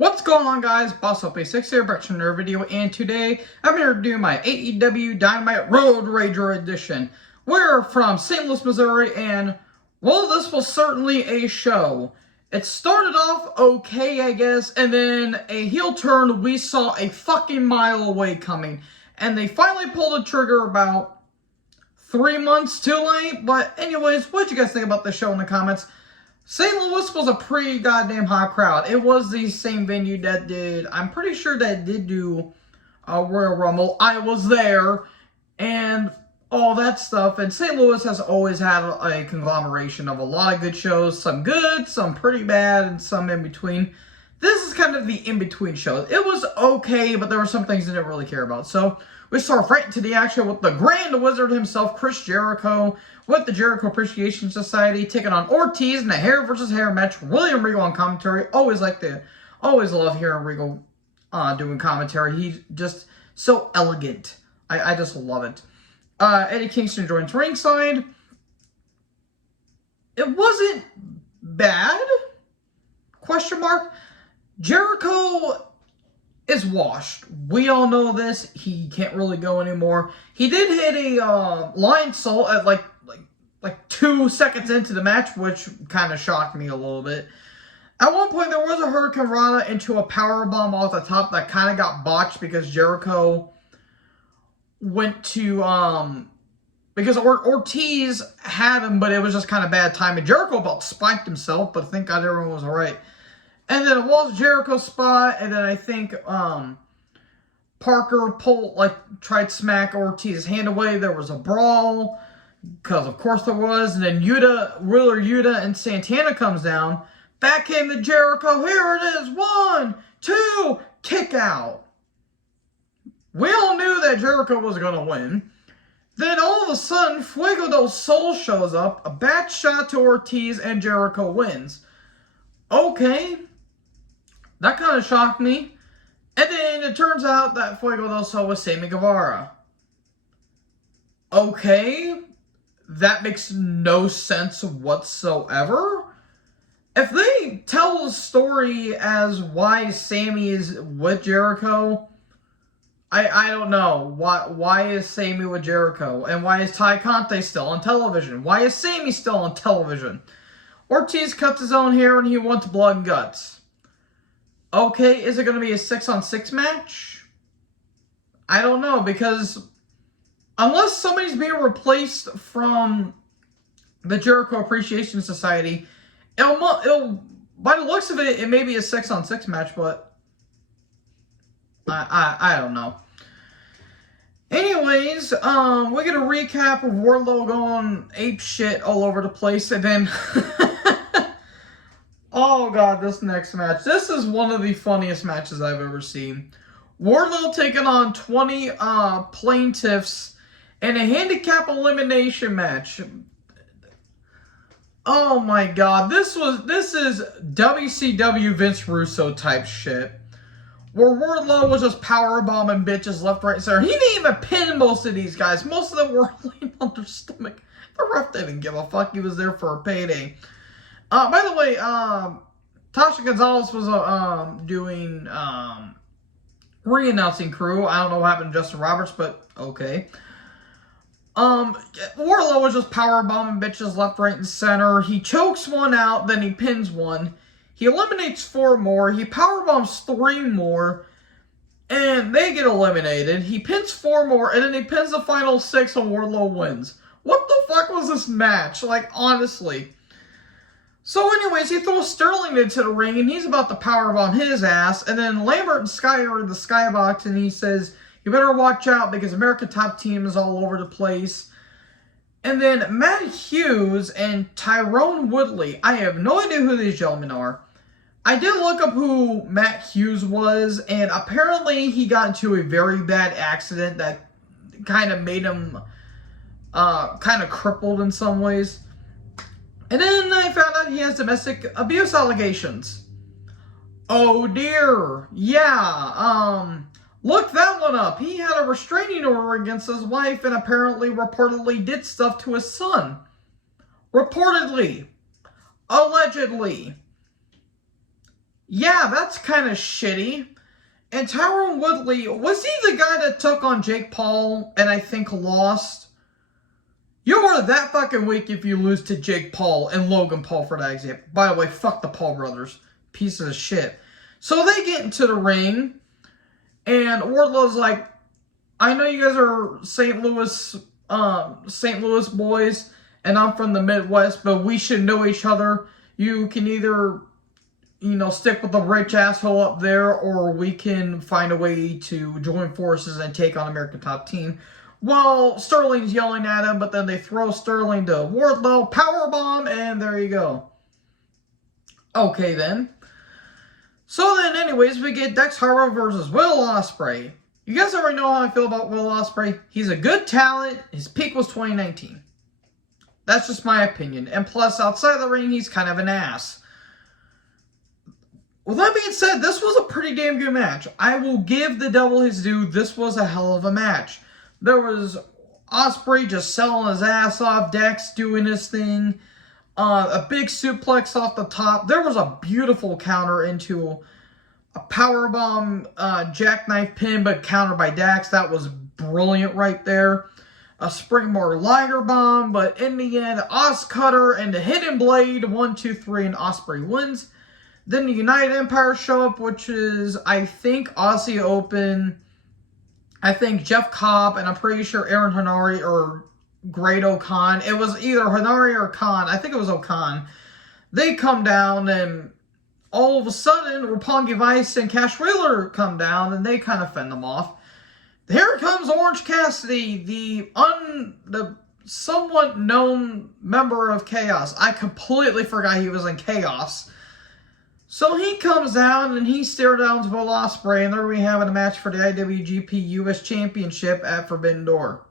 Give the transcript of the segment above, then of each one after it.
What's going on, guys? BossOP6 here, back to another video, and today I'm here to do my AEW Dynamite Road Rager edition. We're from St. Louis, Missouri, and well, this was certainly a show. It started off okay, I guess, and then a heel turn we saw a fucking mile away coming, and they finally pulled the trigger about 3 months too late. But anyways, what'd you guys think about the show in the comments? St. Louis was a pretty goddamn hot crowd. It was the same venue that did, I'm pretty sure that did do Royal Rumble. I was there, and all that stuff. And St. Louis has always had a conglomeration of a lot of good shows. Some good, some pretty bad, and some in between. This is kind of the in-between show. It was okay, but there were some things I didn't really care about. So we start right into the action with the Grand Wizard himself, Chris Jericho, with the Jericho Appreciation Society, taking on Ortiz in a hair versus hair match. William Regal on commentary. Always love hearing Regal doing commentary. He's just so elegant. I just love it. Eddie Kingston joins ringside. It wasn't bad? Question mark. Jericho is washed. We all know this. He can't really go anymore. He did hit a lion salt at like 2 seconds into the match, which kind of shocked me a little bit. At one point, there was a Hurricane Rana into a powerbomb off the top that kind of got botched because Jericho went to because Ortiz had him, but it was just kind of bad timing. Jericho about spiked himself, but thank God everyone was alright. And then it was Jericho's spot, and then I think Parker tried to smack Ortiz's hand away. There was a brawl, because of course there was. And then Wheeler Yuta and Santana comes down. Back came the Jericho. Here it is. 1, 2, kick out. We all knew that Jericho was going to win. Then all of a sudden, Fuego del Sol shows up. A back shot to Ortiz, and Jericho wins. Okay. That kind of shocked me. And then it turns out that Fuego del Sol was Sammy Guevara. Okay. That makes no sense whatsoever. If they tell the story as why Sammy is with Jericho, I don't know. Why is Sammy with Jericho? And why is Ty Conte still on television? Why is Sammy still on television? Ortiz cuts his own hair and he wants blood and guts. Okay, is it going to be a 6-on-6 match? I don't know, because unless somebody's being replaced from the Jericho Appreciation Society, it'll by the looks of it, it may be a 6-on-6 match, but I don't know. Anyways, we get a recap of Wardlow going ape shit all over the place, and then oh god, this next match. This is one of the funniest matches I've ever seen. Wardlow taking on 20 plaintiffs in a handicap elimination match. Oh my god, this is WCW Vince Russo type shit. Where Wardlow was just powerbombing bitches left, right, and center. He didn't even pin most of these guys. Most of them were laying on their stomach. The ref didn't give a fuck. He was there for a payday. By the way, Tasha Gonzalez was doing re-announcing crew. I don't know what happened to Justin Roberts, but okay. Wardlow was just powerbombing bitches left, right, and center. He chokes one out, then he pins one. He eliminates 4 more. He powerbombs 3 more, and they get eliminated. He pins 4 more, and then he pins the final 6, and Wardlow wins. What the fuck was this match? Like, honestly. So anyways, he throws Sterling into the ring, and he's about to powerbomb his ass. And then Lambert and Sky are in the skybox, and he says, you better watch out because American Top Team is all over the place. And then Matt Hughes and Tyrone Woodley. I have no idea who these gentlemen are. I did look up who Matt Hughes was, and apparently he got into a very bad accident that kind of made him kind of crippled in some ways. And then I found out he has domestic abuse allegations. Oh dear. Yeah, look that one up. He had a restraining order against his wife and reportedly did stuff to his son. Reportedly. Allegedly. Yeah, that's kind of shitty. And Tyron Woodley, was he the guy that took on Jake Paul and I think lost? You are that fucking weak if you lose to Jake Paul and Logan Paul for that example. By the way, fuck the Paul brothers. Pieces of shit. So they get into the ring, and Wardlow's like, I know you guys are St. Louis boys, and I'm from the Midwest, but we should know each other. You can either, stick with the rich asshole up there, or we can find a way to join forces and take on American Top Team. Well, Sterling's yelling at him, but then they throw Sterling to Wardlow, powerbomb, and there you go. Okay, then. So then, anyways, we get Dex Harwood versus Will Ospreay. You guys already know how I feel about Will Ospreay. He's a good talent. His peak was 2019. That's just my opinion. And plus, outside the ring, he's kind of an ass. With that being said, this was a pretty damn good match. I will give the devil his due. This was a hell of a match. There was Ospreay just selling his ass off, Dex doing his thing, a big suplex off the top. There was a beautiful counter into a powerbomb jackknife pin, but countered by Dax. That was brilliant right there. A springboard Liger bomb, but in the end, Os Cutter and the Hidden Blade, 1, 2, 3, and Ospreay wins. Then the United Empire show up, which is, I think, Aussie Open. I think Jeff Cobb, and I'm pretty sure Aaron Hanari or Great O'Khan. It was either Hanari or Khan. I think it was O'Khan. They come down, and all of a sudden, Roppongi Vice and Cash Wheeler come down, and they kind of fend them off. Here comes Orange Cassidy, the somewhat known member of Chaos. I completely forgot he was in Chaos. So he comes down and he stares down to Will Ospreay, and there we have a match for the IWGP US Championship at Forbidden Door.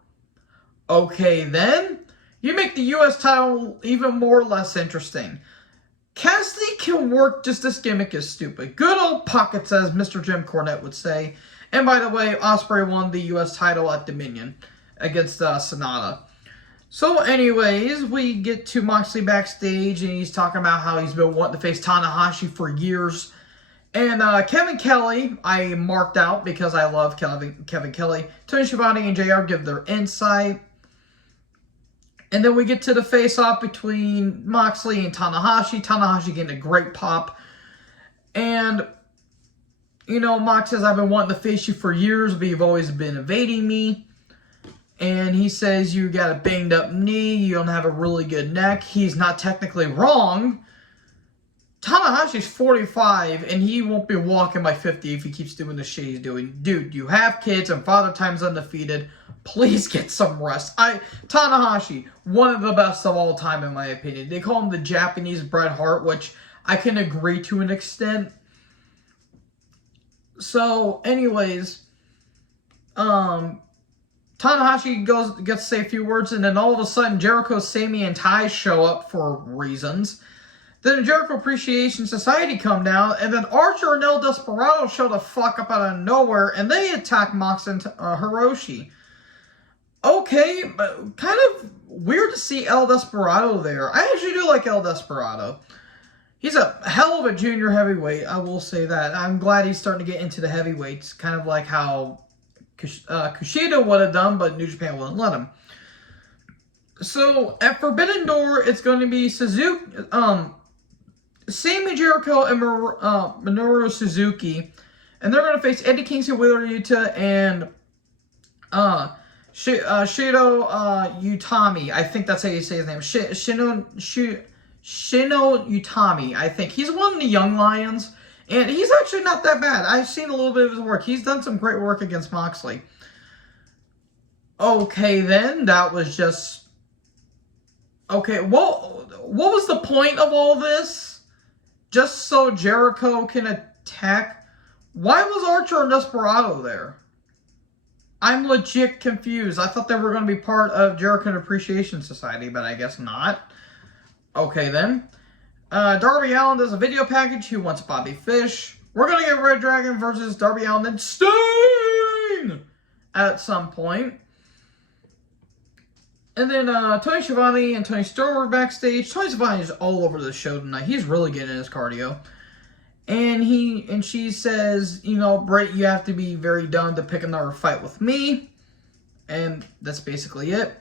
Okay, then you make the US title even more or less interesting. Cassidy can work, just this gimmick is stupid. Good old pockets, as Mr. Jim Cornette would say. And by the way, Ospreay won the US title at Dominion against Sonata. So anyways, we get to Moxley backstage, and he's talking about how he's been wanting to face Tanahashi for years. And Kevin Kelly, I marked out because I love Kevin Kelly. Tony Schiavone and JR give their insight. And then we get to the face-off between Moxley and Tanahashi. Tanahashi getting a great pop. And, Mox says, I've been wanting to face you for years, but you've always been evading me. And he says, you got a banged up knee, you don't have a really good neck. He's not technically wrong. Tanahashi's 45, and he won't be walking by 50 if he keeps doing the shit he's doing. Dude, you have kids, and Father Time's undefeated. Please get some rest. Tanahashi, one of the best of all time, in my opinion. They call him the Japanese Bret Hart, which I can agree to an extent. So, anyways, Tanahashi gets to say a few words, and then all of a sudden, Jericho, Sami, and Ty show up for reasons. Then the Jericho Appreciation Society come down, and then Archer and El Desperado show the fuck up out of nowhere, and they attack Mox and Hiroshi. Okay, but kind of weird to see El Desperado there. I actually do like El Desperado. He's a hell of a junior heavyweight, I will say that. I'm glad he's starting to get into the heavyweights, kind of like how Kushida would have done, but New Japan wouldn't let him. So, at Forbidden Door, it's going to be Sami Jericho and Minoru Suzuki. And they're going to face Eddie Kingston, Wheeler Yuta, and Shino Utami. I think that's how you say his name. Shino Utami, I think. He's one of the Young Lions. And he's actually not that bad. I've seen a little bit of his work. He's done some great work against Moxley. Okay, then. That was just... Okay, well, what was the point of all this? Just so Jericho can attack? Why was Archer and Desperado there? I'm legit confused. I thought they were going to be part of Jericho Appreciation Society, but I guess not. Okay, then. Darby Allin does a video package. He wants Bobby Fish. We're going to get Red Dragon versus Darby Allin and Sting at some point. And then Tony Schiavone and Tony Storm are backstage. Tony Schiavone is all over the show tonight. He's really getting his cardio. And she says, you know, Britt, you have to be very done to pick another fight with me. And that's basically it.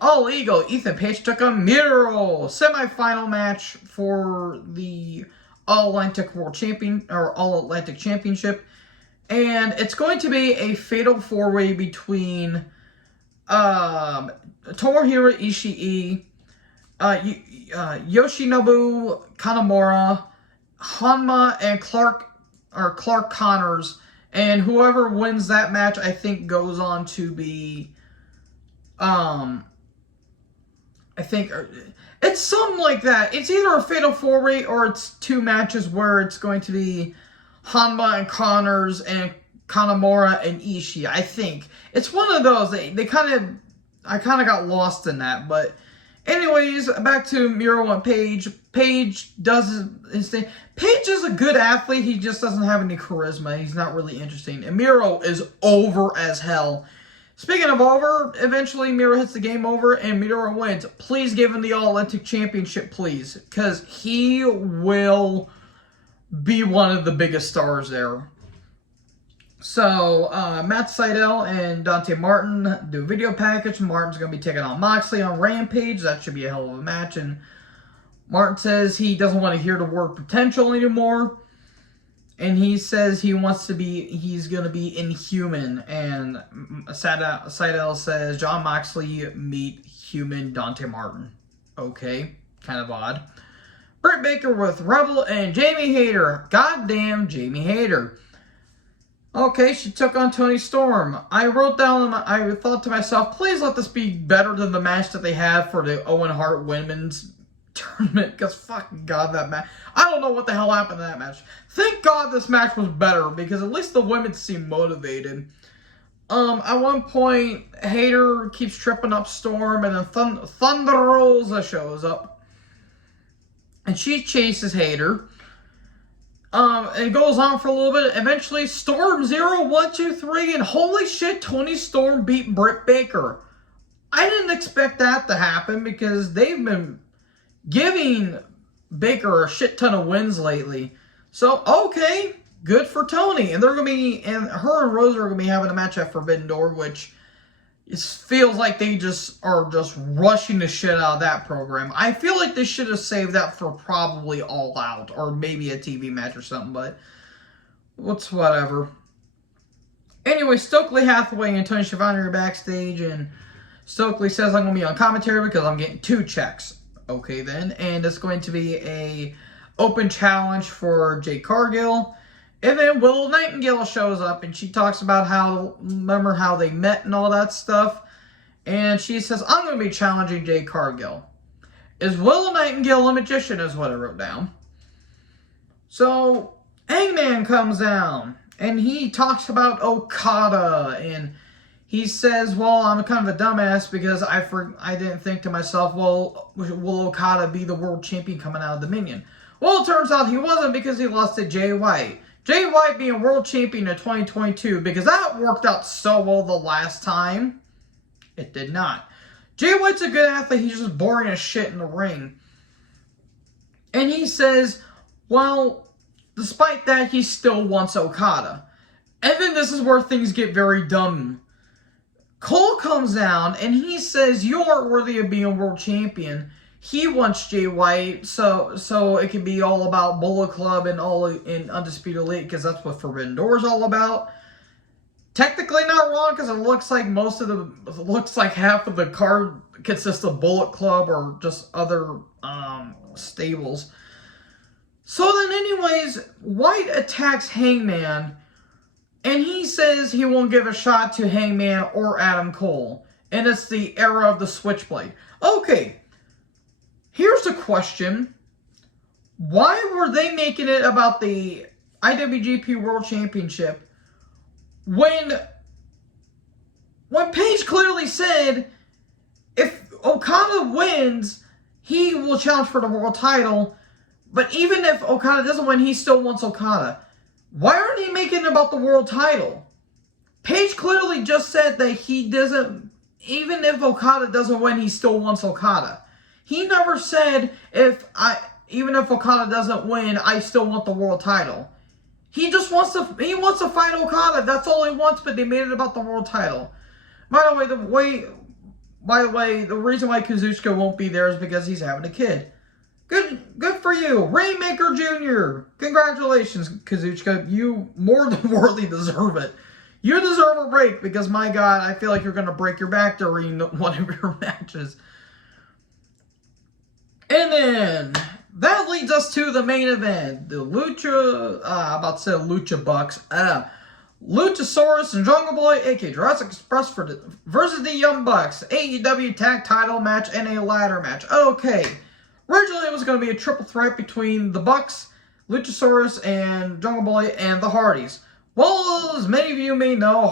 All Ego, Ethan Page took on Miro. Semi-final match for the All-Atlantic Championship. And it's going to be a fatal 4-way between Tomohiro Ishii, Yoshinobu Kanemaru, Hanma, and Clark Connors. And whoever wins that match, I think, goes on to be, I think, it's something like that. It's either a fatal 4-way or it's 2 matches where it's going to be Hanma and Connors and Kanemaru and Ishii. I think it's one of those. I kind of got lost in that, but anyways, back to Miro and Page. Page does his thing. Page is a good athlete. He just doesn't have any charisma. He's not really interesting. And Miro is over as hell. Speaking of over, eventually Miro hits the game over and Miro wins. Please give him the All-Atlantic Championship, please. Because he will be one of the biggest stars there. So, Matt Sydal and Dante Martin do a video package. Martin's going to be taking on Moxley on Rampage. That should be a hell of a match. And Martin says he doesn't want to hear the word potential anymore. And he says he's going to be inhuman. And Sydal says, John Moxley meet human Dante Martin. Okay, kind of odd. Britt Baker with Rebel and Jamie Hayter. Goddamn Jamie Hayter. Okay, she took on Toni Storm. I thought to myself, please let this be better than the match that they had for the Owen Hart Women's Tournament. Because fucking God, that match. I don't know what the hell happened in that match. Thank God this match was better, because at least the women seemed motivated. At one point, Hayter keeps tripping up Storm, and then Thunder Rosa shows up. And she chases Hayter. It goes on for a little bit. Eventually, Storm 0, 1, 2, 3, and holy shit, Toni Storm beat Britt Baker. I didn't expect that to happen because they've been giving Baker a shit ton of wins lately. So, okay, good for Toni. And her and Rosa are gonna be having a match at Forbidden Door, which it feels like they are just rushing the shit out of that program. I feel like they should have saved that for probably All Out or maybe a TV match or something, but whatever. Anyway, Stokely Hathaway and Tony Schiavone are backstage, and Stokely says, I'm going to be on commentary because I'm getting 2 checks. Okay, then. And it's going to be a open challenge for Jade Cargill. And then Willow Nightingale shows up, and she talks about how they met and all that stuff. And she says, I'm going to be challenging Jade Cargill. Is Willow Nightingale a magician, is what I wrote down. So, Hangman comes down, and he talks about Okada, and he says, well, I'm kind of a dumbass because I didn't think to myself, well, will Okada be the world champion coming out of Dominion? Well, it turns out he wasn't because he lost to Jay White. Jay White being world champion in 2022, because that worked out so well the last time. It did not. Jay White's a good athlete. He's just boring as shit in the ring. And he says, well, despite that, he still wants Okada. And then this is where things get very dumb. Cole comes down and he says, you aren't worthy of being world champion. He wants Jay White, so it can be all about Bullet Club and all in Undisputed Elite, because that's what Forbidden Door is all about. Technically not wrong, because it looks like half of the card consists of Bullet Club or just other stables. So then, anyways, White attacks Hangman, and he says he won't give a shot to Hangman or Adam Cole, and it's the era of the Switchblade. Okay. Here's the question. Why were they making it about the IWGP World Championship when Paige clearly said if Okada wins, he will challenge for the world title, but even if Okada doesn't win, he still wants Okada? Why aren't they making it about the world title? Paige clearly just said that he doesn't, even if Okada doesn't win, he still wants Okada. He never said if even if Okada doesn't win, I still want the world title. He just wants to fight Okada. That's all he wants, but they made it about the world title. By the way, the reason why Kazuchika won't be there is because he's having a kid. Good for you. Rainmaker Jr. Congratulations, Kazuchika. You more than worthy deserve it. You deserve a break because, my God, I feel like you're going to break your back during one of your matches. And then, that leads us to the main event. The Lucha Bucks. Luchasaurus and Jungle Boy, aka Jurassic Express, versus the Young Bucks. AEW tag title match and a ladder match. Okay. Originally, it was going to be a triple threat between the Bucks, Luchasaurus, and Jungle Boy, and the Hardys. Well, as many of you may know,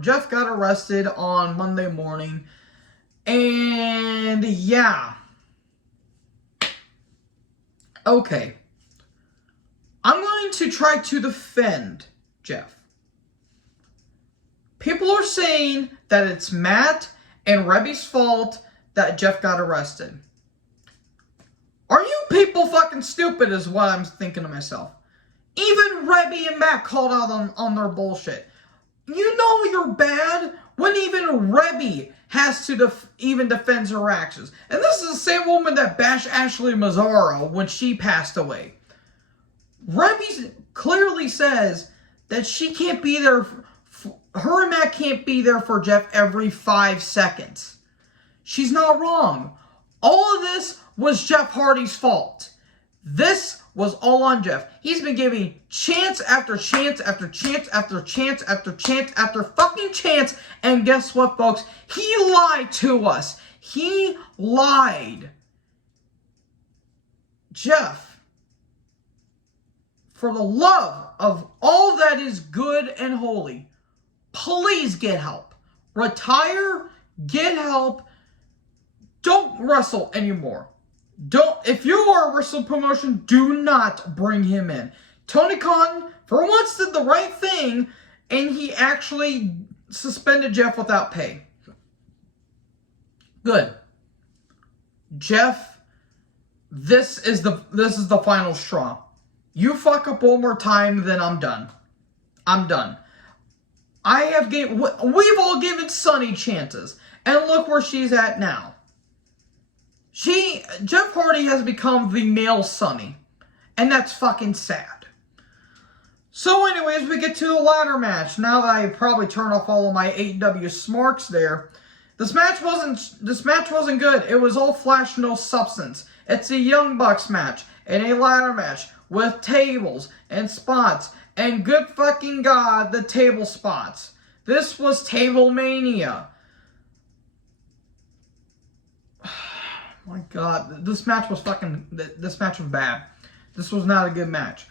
Jeff got arrested on Monday morning. And, yeah. Okay. I'm going to try to defend Jeff. People are saying that it's Matt and Rebby's fault that Jeff got arrested. Are you people fucking stupid is what I'm thinking to myself. Even Rebby and Matt called out on their bullshit. You know you're bad when even Rebby has to even defend her actions. And this is the same woman that bashed Ashley Mazzaro when she passed away. Rebby clearly says that she can't be there. Her and Matt can't be there for Jeff every 5 seconds. She's not wrong. All of this was Jeff Hardy's fault. This was all on Jeff. He's been giving chance after chance after chance after chance after chance after fucking chance. And guess what, folks? He lied to us. He lied. Jeff, for the love of all that is good and holy, please get help. Retire, get help. Don't wrestle anymore. If you are a wrestling promotion, do not bring him in. Tony Khan, for once, did the right thing, and he actually suspended Jeff without pay. Good. Jeff, this is the final straw. You fuck up one more time, then I'm done. I'm done. We've all given Sunny chances, and look where she's at now. Jeff Hardy has become the male Sunny. And that's fucking sad. So anyways, we get to the ladder match. Now that I probably turned off all of my AEW smarks there. This match wasn't good. It was all flash, no substance. It's a Young Bucks match and a ladder match with tables and spots. And good fucking God, the table spots. This was Table Mania. My God, this match was bad. This was not a good match.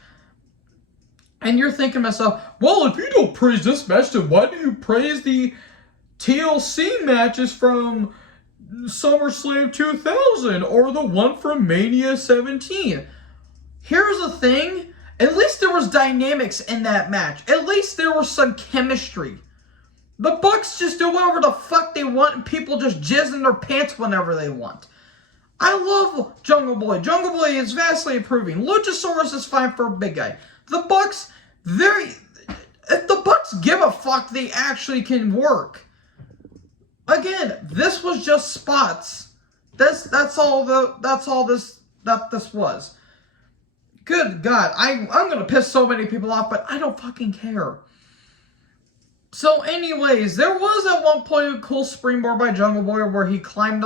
And you're thinking to yourself, well, if you don't praise this match, then why do you praise the TLC matches from SummerSlam 2000 or the one from Mania 17? Here's the thing. At least there was dynamics in that match. At least there was some chemistry. The Bucks just do whatever the fuck they want and people just jizz in their pants whenever they want. I love Jungle Boy. Jungle Boy is vastly improving. Luchasaurus is fine for a big guy. The Bucks, if the Bucks give a fuck, they actually can work. Again, this was just spots. That's all this was. Good God, I'm gonna piss so many people off, but I don't fucking care. So anyways, there was at one point a cool springboard by Jungle Boy where he climbed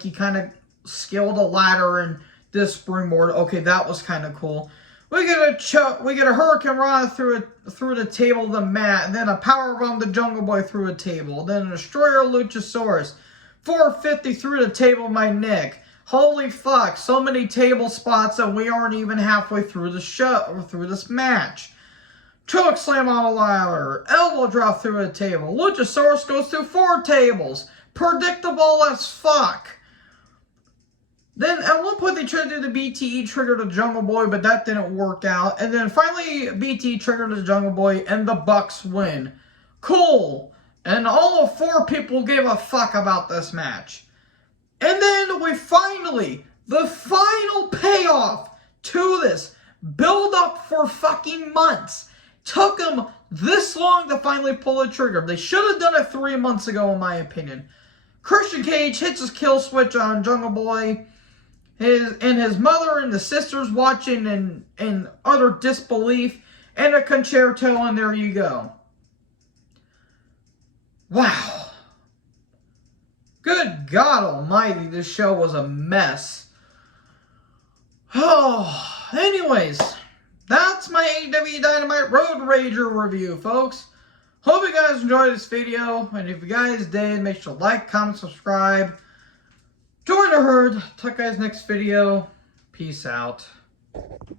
he kind of scaled a ladder and this springboard. Okay, that was kind of cool. We get a Hurricane Rana through the table to the mat, and then a powerbomb to Jungle Boy through a table, then a Destroyer Luchasaurus, 450 through the table by Nick. Holy fuck, so many table spots and we aren't even halfway through the show or through this match. Choke slam on a ladder, elbow drop through a table. Luchasaurus goes through 4 tables. Predictable as fuck. Then at one point they tried to do the BTE trigger to Jungle Boy, but that didn't work out. And then finally BTE triggered to Jungle Boy and the Bucks win. Cool. And all of 4 people gave a fuck about this match. And then we finally, The final payoff to this build up for fucking months. Took them this long to finally pull the trigger. They should have done it 3 months ago, in my opinion. Christian Cage hits his kill switch on Jungle Boy. His mother and the sisters watching in utter disbelief. And a concerto, and there you go. Wow. Good God almighty, this show was a mess. Oh, anyways, that's my AEW Dynamite Road Rager review, folks. Hope you guys enjoyed this video, and if you guys did, make sure to like, comment, subscribe. Join the herd. Talk guys next video. Peace out.